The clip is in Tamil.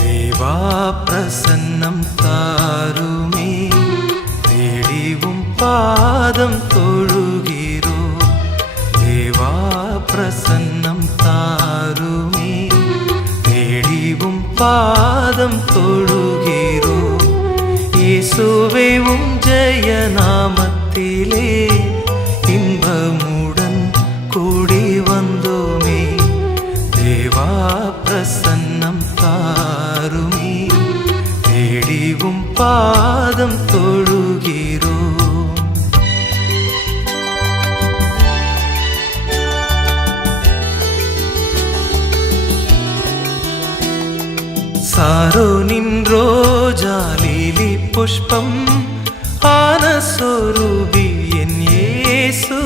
தேவா பிரசன்னம் தாருமே, தேடிவும் பாதம் தொழுகிறோ. தேவா பிரசன்னம் தாருமே, தேடிவும் பாதம் தொழுகிறோ. இயேசுவே உம் ஜெய நாமத்திலே இன்பமுடன் கூடி வந்தோமே. தேவா பிரசன்னம் தாருமே, தேடிவும் பாதம் தொழுகிறோ. சாரோனின் ரோஜா லிலி புஷ்பம் ஆன சொரூபி என் இயேசு.